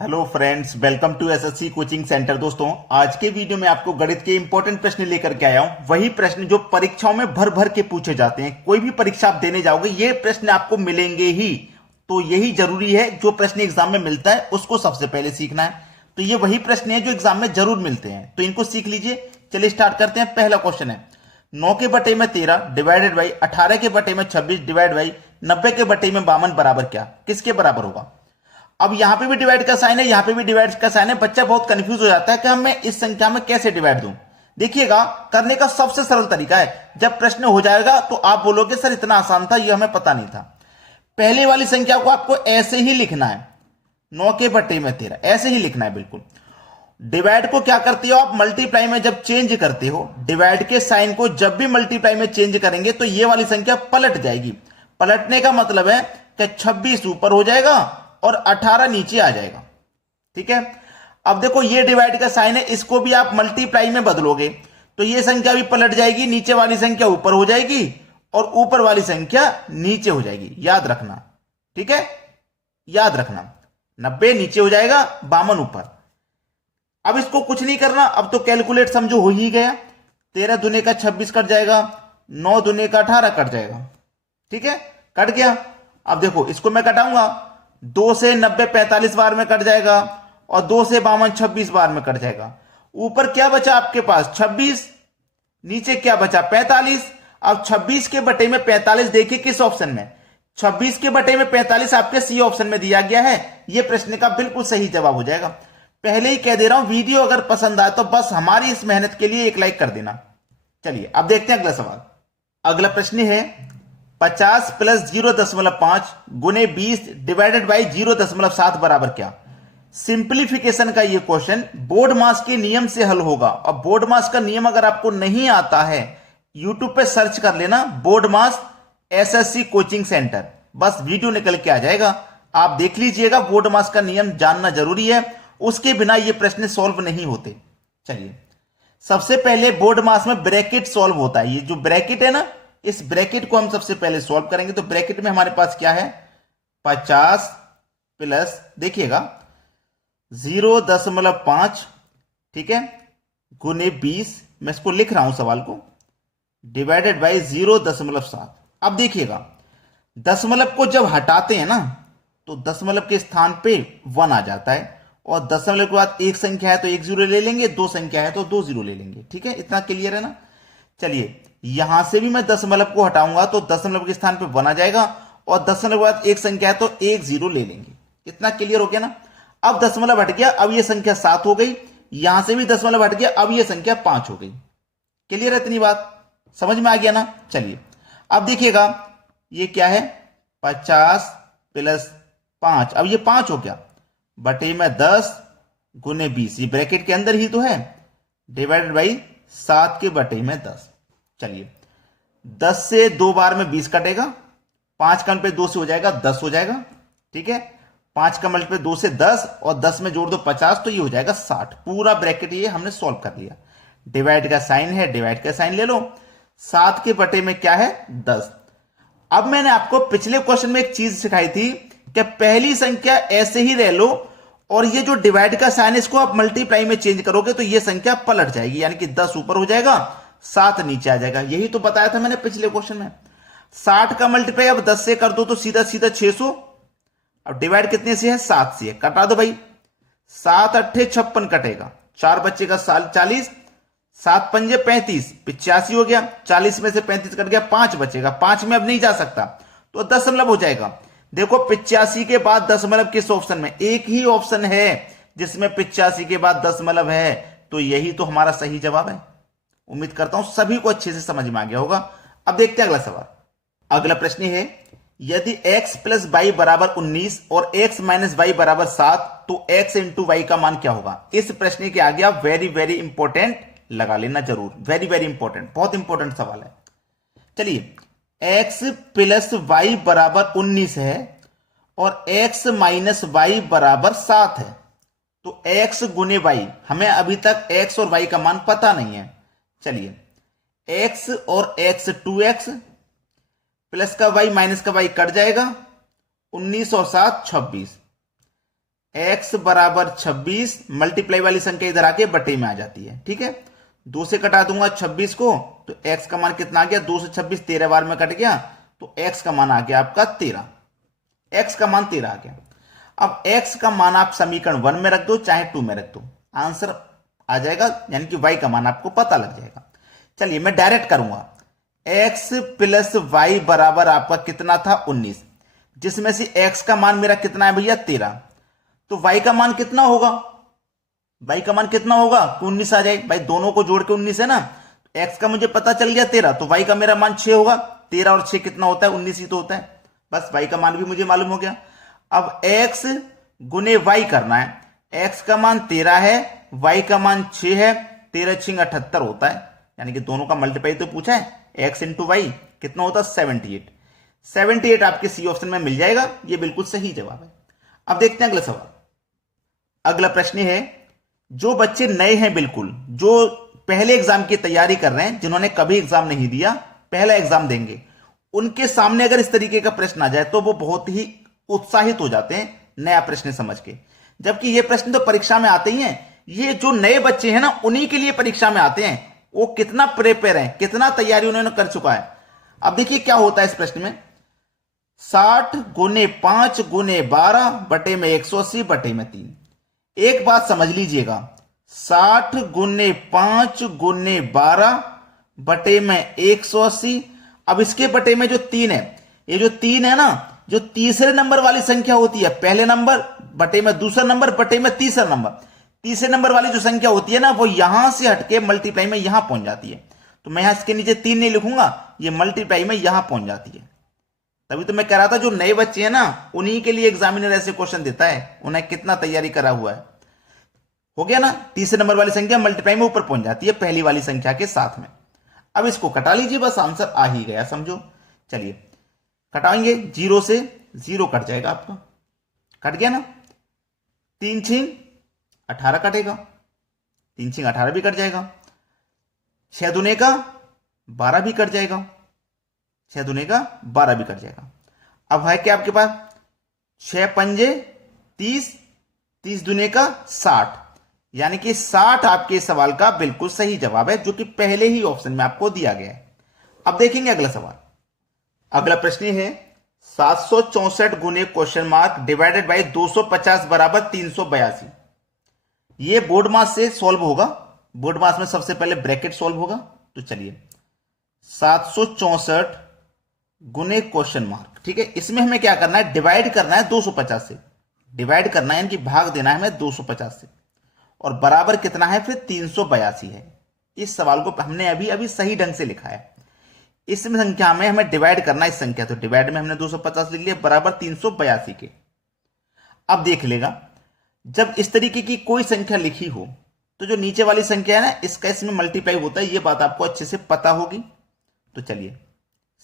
Hello friends, welcome to SSC coaching centre. दोस्तों, आज के वीडियो में आपको गणित के इंपॉर्टेंट प्रश्न लेकर के आया हूं। वही प्रश्न जो परीक्षाओं में भर भर के पूछे जाते हैं। कोई भी परीक्षा आप देने जाओगे, ये प्रश्न आपको मिलेंगे ही। तो यही जरूरी है, जो प्रश्न एग्जाम में मिलता है उसको सबसे पहले सीखना है। तो ये वही प्रश्न है जो एग्जाम में जरूर मिलते हैं, तो इनको सीख लीजिए। चलिए स्टार्ट करते हैं। पहला क्वेश्चन है 9 के बटे में 13 डिवाइडेड बाई 18 के बटे में 26 डिवाइड बाई 90 के बटे में 52 बराबर क्या? किसके बराबर होगा? अब यहां पे भी डिवाइड का साइन है, यहां पे भी डिवाइड का साइन है। बच्चा बहुत कंफ्यूज हो जाता है कि मैं इस संख्या में कैसे डिवाइड दूं। देखिएगा, करने का सबसे सरल तरीका है, जब प्रश्न हो जाएगा तो आप बोलोगे सर इतना आसान था, ये हमें पता नहीं था। पहले वाली संख्या को आपको ऐसे ही लिखना है, 9 के बटे में 13, ऐसे ही लिखना है बिल्कुल। डिवाइड को क्या करते हो आप? मल्टीप्लाई में जब चेंज करते हो, डिवाइड के साइन को जब भी मल्टीप्लाई में चेंज करेंगे तो ये वाली संख्या पलट जाएगी। पलटने का मतलब है कि 26 ऊपर हो जाएगा और 18 नीचे आ जाएगा। ठीक है, अब देखो ये डिवाइड का साइन है, इसको भी आप मल्टीप्लाई में बदलोगे तो ये संख्या भी पलट जाएगी, नीचे वाली संख्या ऊपर हो जाएगी और ऊपर वाली संख्या नीचे हो जाएगी। याद रखना, ठीक है, याद रखना। 90 नीचे हो जाएगा, 52 ऊपर। अब इसको कुछ नहीं करना, अब तो कैलकुलेट समझो हो ही गया। 13 दूने का 26 कट जाएगा, 9 दूने का 18 कट जाएगा। ठीक है, कट गया। अब देखो इसको मैं कटाऊंगा, 2 से 90 45 बार में कट जाएगा और 2 से 52 26 बार में कट जाएगा। ऊपर क्या बचा आपके पास? 26। नीचे क्या बचा? 45। अब 26 के बटे में 45 देखिए किस ऑप्शन में? 26 के बटे में 45 आपके सी ऑप्शन में दिया गया है। यह प्रश्न का बिल्कुल सही जवाब हो जाएगा। पहले ही कह दे रहा हूं, वीडियो अगर पसंद आए तो बस हमारी इस मेहनत के लिए एक लाइक कर देना। चलिए अब देखते हैं अगला सवाल। अगला प्रश्न है 50 प्लस 0.5 गुने 20 डिवाइडेड बाई 0.7 बराबर क्या? सिंप्लीफिकेशन का ये क्वेश्चन बोर्ड मास के नियम से हल होगा। अब बोर्ड मास का नियम अगर आपको नहीं आता है, यूट्यूब पे सर्च कर लेना बोर्ड मास एसएससी कोचिंग सेंटर, बस वीडियो निकल के आ जाएगा। आप देख लीजिएगा, बोर्ड मास का नियम जानना जरूरी है, उसके बिना ये प्रश्न सॉल्व नहीं होते। चलिए, सबसे पहले बोर्ड मास में ब्रैकेट सॉल्व होता है। ये जो ब्रैकेट है ना, इस ब्रैकेट को हम सबसे पहले सॉल्व करेंगे। तो ब्रैकेट में हमारे पास क्या है? 50 प्लस, देखिएगा 0.5, ठीक है, गुने 20, मैं इसको लिख रहा हूं सवाल को, डिवाइडेड बाई 0.7। अब देखिएगा, दशमलव को जब हटाते हैं ना तो दशमलव के स्थान पे 1 आ जाता है, और दशमलव के बाद एक संख्या है तो एक जीरो ले लेंगे, दो संख्या है तो दो जीरो ले लेंगे। ठीक है, इतना क्लियर है ना? चलिए, यहां से भी मैं दशमलव को हटाऊंगा तो दशमलव के स्थान पे 1 आ जाएगा, और दशमलव के बाद एक संख्या है तो एक जीरो ले लेंगे। इतना क्लियर हो गया ना? अब दशमलव हट गया, अब ये संख्या 7 हो गई। यहां से भी दशमलव हट गया, अब ये संख्या 5 हो गई। क्लियर है? इतनी बात समझ में आ गया ना? चलिए अब देखिएगा, ये क्या है? 50 प्लस 5, अब ये 5 हो गया, बटे में 10 गुने 20, ये ब्रैकेट के अंदर ही तो है, डिवाइडेड बाई 7 के बटे में 10। चलिए, 10 से 2 बार में 20 कटेगा, 5 का मल्टीप्लाई 2 से हो जाएगा 10 हो जाएगा। ठीक है, 5 का मल्टीप्लाई 2 से 10 और 10 में जोड़ दो 50, तो ये हो जाएगा 60। पूरा ब्रैकेट ये हमने सॉल्व कर लिया। डिवाइड का साइन है, डिवाइड का साइन ले लो। 7 के बटे में क्या है? 10। अब मैंने आपको पिछले क्वेश्चन में एक चीज सिखाई थी कि पहली संख्या ऐसे ही रह लो, और ये जो डिवाइड का साइन इसको आप मल्टीप्लाई में चेंज करोगे तो ये संख्या पलट जाएगी, यानी कि 10 ऊपर हो जाएगा, 7 नीचे आ जाएगा। यही तो बताया था मैंने पिछले क्वेश्चन में। 60 का मल्टीप्लाई अब 10 से कर दो तो सीधा सीधा 600। अब डिवाइड कितने से है? 7 से है, कटा दो भाई। 7 अट्ठे 56 कटेगा, 4 बचेगा 40, 7 पंजे 35, 85 हो गया। 40 में से 35 कट गया, 5 बचेगा, 5 में अब नहीं जा सकता तो दशमलव हो जाएगा। देखो 85 के बाद दशमलव किस ऑप्शन में? एक ही ऑप्शन है जिसमें 85 के बाद दशमलव है, तो यही तो हमारा सही जवाब है। उम्मीद करता हूं सभी को अच्छे से समझ में आ गया होगा। अब देखते हैं अगला सवाल। अगला प्रश्न है, यदि x प्लस वाई बराबर 19 और x माइनस वाई बराबर 7 तो x इंटू वाई का मान क्या होगा? इस प्रश्न के आगे आप वेरी वेरी इंपॉर्टेंट लगा लेना जरूर, वेरी वेरी इंपॉर्टेंट, बहुत इंपॉर्टेंट सवाल है। चलिए, x प्लस वाई बराबर 19 है और x माइनस वाई बराबर 7 है, तो x गुने वाई, हमें अभी तक x और y का मान पता नहीं है। चलिए, x और x 2x प्लस का y माइनस का y कट जाएगा, 19 और 7 26, x बराबर 26 मल्टीप्लाई वाली संख्या इधर आके बटे में आ जाती है। ठीक है, 2 से कटा दूंगा 26 को तो x का मान कितना आ गया, 2 से 26 13 बार में कट गया तो x का मान आ गया आपका 13। x का मान 13 आ गया। अब x का मान आप समीकरण 1 में रख दो चाहे 2 में रख दो, आंसर आ जाएगा, यानी कि y का मान आपको पता लग जाएगा। चलिए मैं डायरेक्ट करूंगा, x प्लस y बराबर आपका कितना था 19, जिसमें से x का मान मेरा कितना है भैया 13, तो y का मान कितना होगा, y का मान कितना होगा 19 आ जाए भाई, दोनों को जोड़ के 19 है ना, x का मुझे पता चल गया 13, तो y का मेरा मान 6 होगा। 13 और 6 कितना होता है 19 ही तो होता है, बस y का मान भी मुझे मालूम हो गया। अब x गुने y करना है, x का मान 13 है, y का मान 6 है, 13 6 78 होता है, यानी कि दोनों का मल्टीप्लाई तो पूछा है, x इंटू वाई कितना होता है 78। 78 आपके सी ऑप्शन में मिल जाएगा, ये बिल्कुल सही जवाब है। अब देखते हैं अगला सवाल। अगला प्रश्न है, जो बच्चे नए हैं बिल्कुल, जो पहले एग्जाम की तैयारी कर रहे हैं, जिन्होंने कभी एग्जाम नहीं दिया, पहला एग्जाम देंगे, उनके सामने अगर इस तरीके का प्रश्न आ जाए तो वो बहुत ही उत्साहित हो जाते हैं नया प्रश्न समझ के, जबकि ये प्रश्न तो परीक्षा में आते ही हैं। ये जो नए बच्चे हैं ना, उन्हीं के लिए परीक्षा में आते हैं, वो कितना प्रिपेयर है, कितना तैयारी उन्होंने कर चुका है। अब देखिए क्या होता है इस प्रश्न में, 60 गुने 5 गुने 12 बटे में 180 बटे में 3। एक बात समझ लीजिएगा, 60 गुने 5 गुने 12 बटे में 180, अब इसके बटे में जो 3 है, ये जो 3 है ना, जो तीसरे नंबर वाली संख्या होती है, पहले नंबर बटे में दूसरा नंबर बटे में तीसरा नंबर, तीसरे नंबर वाली जो संख्या होती है ना, वो यहां से हटके मल्टीप्लाई में यहां पहुंच जाती है। तो मैं यहां इसके नीचे 3 नहीं लिखूंगा, ये मल्टीप्लाई में यहां पहुंच जाती है। तभी तो मैं कह रहा था जो नए बच्चे हैं ना, उन्हीं के लिए एग्जामिनर ऐसे क्वेश्चन देता है, उन्हें कितना तैयारी करा हुआ है। हो गया ना, तीसरे नंबर वाली संख्या मल्टीप्लाई में ऊपर पहुंच जाती है पहली वाली संख्या के साथ में। अब इसको कटा लीजिए, बस आंसर आ ही गया समझो। चलिए कटाएंगे, 0 से 0 कट जाएगा आपका, कट गया ना, 3 6 18 कटेगा, 3 6 18 भी कट जाएगा, 6 दूने का 12 भी कट जाएगा, 6 दूने का 12 भी कट जाएगा। अब है क्या आपके पास, 6 पंजे 30, 30 दूने का 60, यानी कि 60 आपके सवाल का बिल्कुल सही जवाब है, जो कि पहले ही ऑप्शन में आपको दिया गया है। अब देखेंगे अगला सवाल। अगला प्रश्न है, 764 गुने क्वेश्चन मार्क डिवाइडेड बाई 250 बराबर 382। ये बोर्ड मास से सॉल्व होगा, बोर्ड मास में सबसे पहले ब्रैकेट सॉल्व होगा। तो चलिए 764 गुने क्वेश्चन मार्क, ठीक है, इसमें हमें क्या करना है, डिवाइड करना है 250 से, डिवाइड करना है यानी कि भाग देना है हमें 250 से, और बराबर कितना है फिर 382 है। इस सवाल को हमने अभी अभी सही ढंग से लिखा है, इस संख्या में हमें डिवाइड करना है इस संख्या, तो डिवाइड में हमने 250 लिख लिया बराबर 382 के। अब देख लेगा, जब इस तरीके की कोई संख्या लिखी हो तो जो नीचे वाली संख्या है ना, इसका इसमें मल्टीप्लाई होता है, ये बात आपको अच्छे से पता होगी। तो चलिए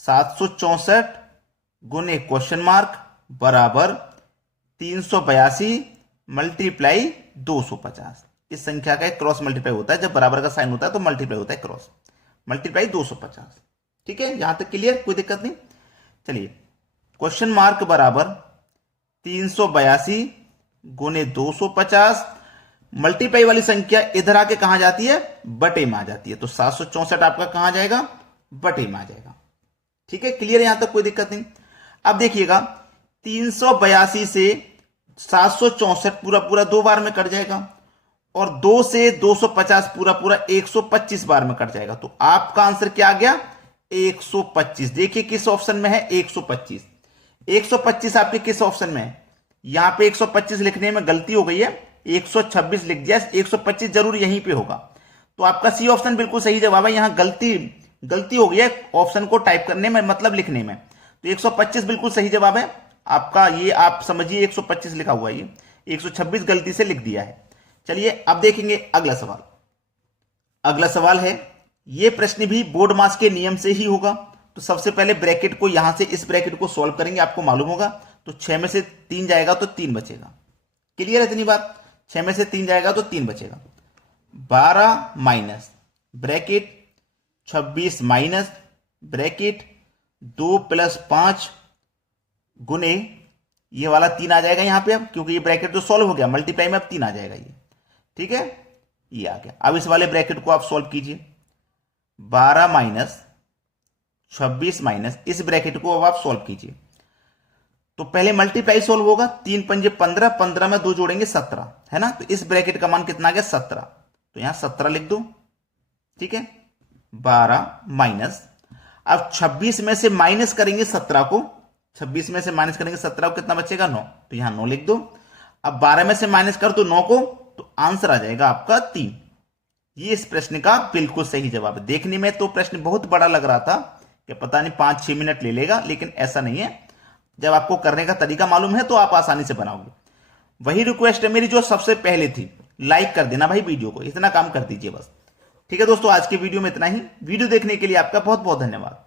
764 गुने क्वेश्चन मार्क बराबर 382 मल्टीप्लाई 250। इस संख्या का एक क्रॉस मल्टीप्लाई होता है, जब बराबर का साइन होता है तो मल्टीप्लाई होता है क्रॉस, मल्टीप्लाई 250। ठीक है, यहां तक क्लियर, कोई दिक्कत नहीं। चलिए क्वेश्चन मार्क बराबर 382 गुने 250, मल्टीप्लाई वाली संख्या इधर आके कहां जाती है, बटे में आ जाती है, तो 764 आपका कहां जाएगा, बटे में आ जाएगा। ठीक है, क्लियर, यहां तक कोई दिक्कत नहीं। अब देखिएगा 382 से 764 पूरा पूरा 2 बार में कट जाएगा, और 2 से 250 पूरा पूरा 125 बार में कट जाएगा, तो आपका आंसर क्या आ गया 125। देखिए किस ऑप्शन में है 125, 125 आपके किस ऑप्शन में है, यहां पे 125 लिखने में गलती हो गई है, 126 लिख दिया, 125 जरूर यहीं पे होगा, तो आपका सी ऑप्शन बिल्कुल सही जवाब है। यहां गलती हो गई है ऑप्शन को टाइप करने में, मतलब लिखने में, तो 125 बिल्कुल सही जवाब है आपका। ये आप समझिए 125 लिखा हुआ है, ये 126 गलती से लिख दिया है। चलिए अब देखेंगे अगला सवाल। अगला सवाल है, ये प्रश्न भी बोर्ड मास के नियम से ही होगा। तो सबसे पहले ब्रैकेट को यहां से इस ब्रैकेट को सॉल्व करेंगे, आपको मालूम होगा, तो 6 में से 3 जाएगा तो 3 बचेगा। क्लियर है इतनी बात, 6 में से 3 जाएगा तो 3 बचेगा। 12 माइनस ब्रैकेट 26 माइनस ब्रैकेट 2 + 5 गुने ये वाला 3 आ जाएगा यहाँ पे अब, क्योंकि ये ब्रैकेट तो सॉल्व हो गया, मल्टीप्लाई में अब 3 आ जाएगा ये। ठीक है, ये आ गया। अब इस वाले ब्रैकेट को आप सॉल्व कीजिए। 12 माइनस 26 माइनस इस ब्रैकेट को अब आप सॉल्व कीजिए। तो पहले मल्टीप्लाई सॉल्व होगा, 3 पंजे 15, 15 में 2 जोड़ेंगे 17, है ना। तो इस ब्रैकेट का मान कितना आ गया 17, तो यहां 17 लिख दो। ठीक है, 12 माइनस, अब 26 में से माइनस करेंगे 17 को, 26 में से माइनस करेंगे 17 को, कितना बचेगा 9, तो यहां 9 लिख दो। अब 12 में से माइनस कर दो 9 को, तो आंसर आ जाएगा आपका 3। ये इस प्रश्न का बिल्कुल सही जवाब है। देखने में तो प्रश्न बहुत बड़ा लग रहा था कि पता नहीं 5-6 मिनट ले लेगा, लेकिन ऐसा नहीं है। जब आपको करने का तरीका मालूम है तो आप आसानी से बनाओगे। वही रिक्वेस्ट है मेरी जो सबसे पहले थी, लाइक कर देना भाई वीडियो को, इतना काम कर दीजिए बस। ठीक है दोस्तों, आज के वीडियो में इतना ही। वीडियो देखने के लिए आपका बहुत बहुत धन्यवाद।